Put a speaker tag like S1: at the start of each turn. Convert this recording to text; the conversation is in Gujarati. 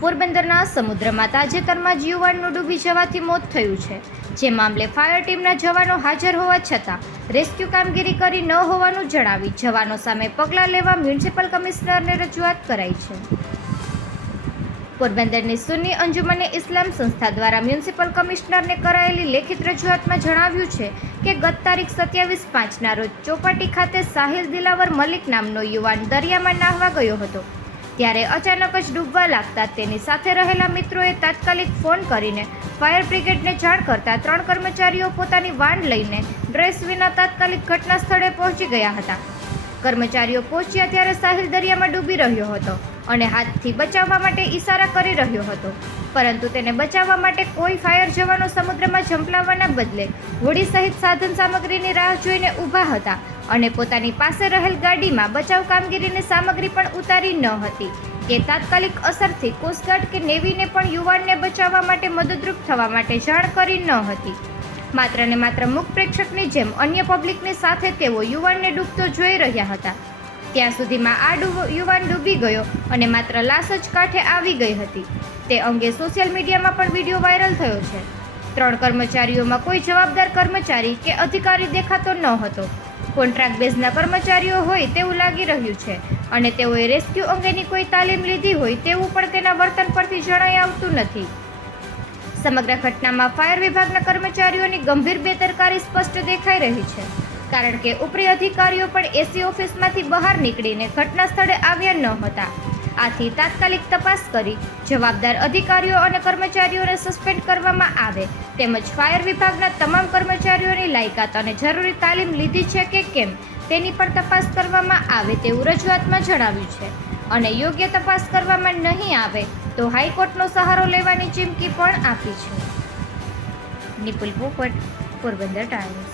S1: પોરબંદરના સમુદ્રમાં તાજેતરમાં જ યુવાનનું ડૂબી જવાથી મોત થયું છે. જે મામલે ફાયર ટીમના જવાનો હાજર હોવા છતાં રેસ્ક્યુ કામગીરી કરી ન હોવાનું જણાવી જવાનો સામે પગલાં લેવા મ્યુનિસિપલ કમિશનરને રજૂઆત કરાઈ છે. પોરબંદરની સુન્ની અંજુમને ઇસ્લામ સંસ્થા દ્વારા મ્યુનિસિપલ કમિશનરને કરાયેલી લેખિત રજૂઆતમાં જણાવ્યું છે કે ગત તારીખ સત્યાવીસ પાંચના રોજ ચોપાટી ખાતે સાહિલ દિલાવર મલિક નામનો યુવાન દરિયામાં નાહવા ગયો હતો. ત્યારે અચાનક જ ડૂબવા લાગતા તેની સાથે રહેલા મિત્રોએ તાત્કાલિક ફોન કરીને ફાયર બ્રિગેડને જાણ કરતા ત્રણ કર્મચારીઓ પોતાની વાન લઈને ડ્રેસ વિના તાત્કાલિક ઘટના સ્થળે પહોંચી ગયા હતા. કર્મચારીઓ પહોંચ્યા ત્યારે સાહિલ દરિયામાં ડૂબી રહ્યો હતો અને હાથથી બચાવવા માટે ઈશારા કરી રહ્યો હતો. પરંતુ તેને બચાવવા માટે કોઈ ફાયર જવાનો સમુદ્રમાં ઝંપલાવવાના બદલે હોડી સહિત સાધન સામગ્રીની રાહ જોઈને ઊભા હતા. અને પોતાની પાસે રહેલ ગાડીમાં બચાવ કામગીરીની સામગ્રી પણ ઉતારી ન હતી. કે તાત્કાલિક અસરથી કોસ્ટગાર્ડ કે નેવીને પણ યુવાનને બચાવવા માટે મદદરૂપ થવા માટે જાણ કરી ન હતી. માત્ર ને માત્ર મુખ પ્રેક્ષકની જેમ અન્ય પબ્લિકની સાથે તેઓ યુવાનને ડૂબતો જોઈ રહ્યા હતા. ત્યાં સુધીમાં આ યુવાન ડૂબી ગયો અને માત્ર લાશ જ કાંઠે આવી ગઈ હતી. તે અંગે સોશિયલ મીડિયામાં પણ વીડિયો વાયરલ થયો છે. ત્રણ કર્મચારીઓમાં કોઈ જવાબદાર કર્મચારી કે અધિકારી દેખાતો ન હતો. કોન્ટ્રાક્ટ બેઝના કર્મચારીઓ હોય તેવું લાગી રહ્યું છે અને તેઓએ રેસ્ક્યુ અંગેની કોઈ તાલીમ લીધી હોય તેવું પણ તેના વર્તન પરથી જણાઈ આવતું નથી. સમગ્ર ઘટનામાં ફાયર વિભાગના કર્મચારીઓની ગંભીર બેદરકારી સ્પષ્ટ દેખાઈ રહી છે. કારણ કે ઉપરી અધિકારીઓ પણ એસી ઓફિસમાંથી બહાર નીકળીને ઘટના સ્થળે આવ્યા ન હતા. આથી તાત્કાલિક તપાસ કરી જવાબદાર અધિકારીઓ અને કર્મચારીઓને સસ્પેન્ડ કરવામાં આવે તેમજ ફાયર વિભાગના તમામ કર્મચારીઓની લાયકાત અને જરૂરી તાલીમ લીધી છે કે કેમ તેની પણ તપાસ કરવામાં આવે તેવું રજૂઆતમાં જણાવ્યું છે. અને યોગ્ય તપાસ કરવામાં નહીં આવે તો હાઈકોર્ટનો સહારો લેવાની ચીમકી પણ આપી છે. નિપુલ પોપટ, પોરબંદર ટાઈમ્સ.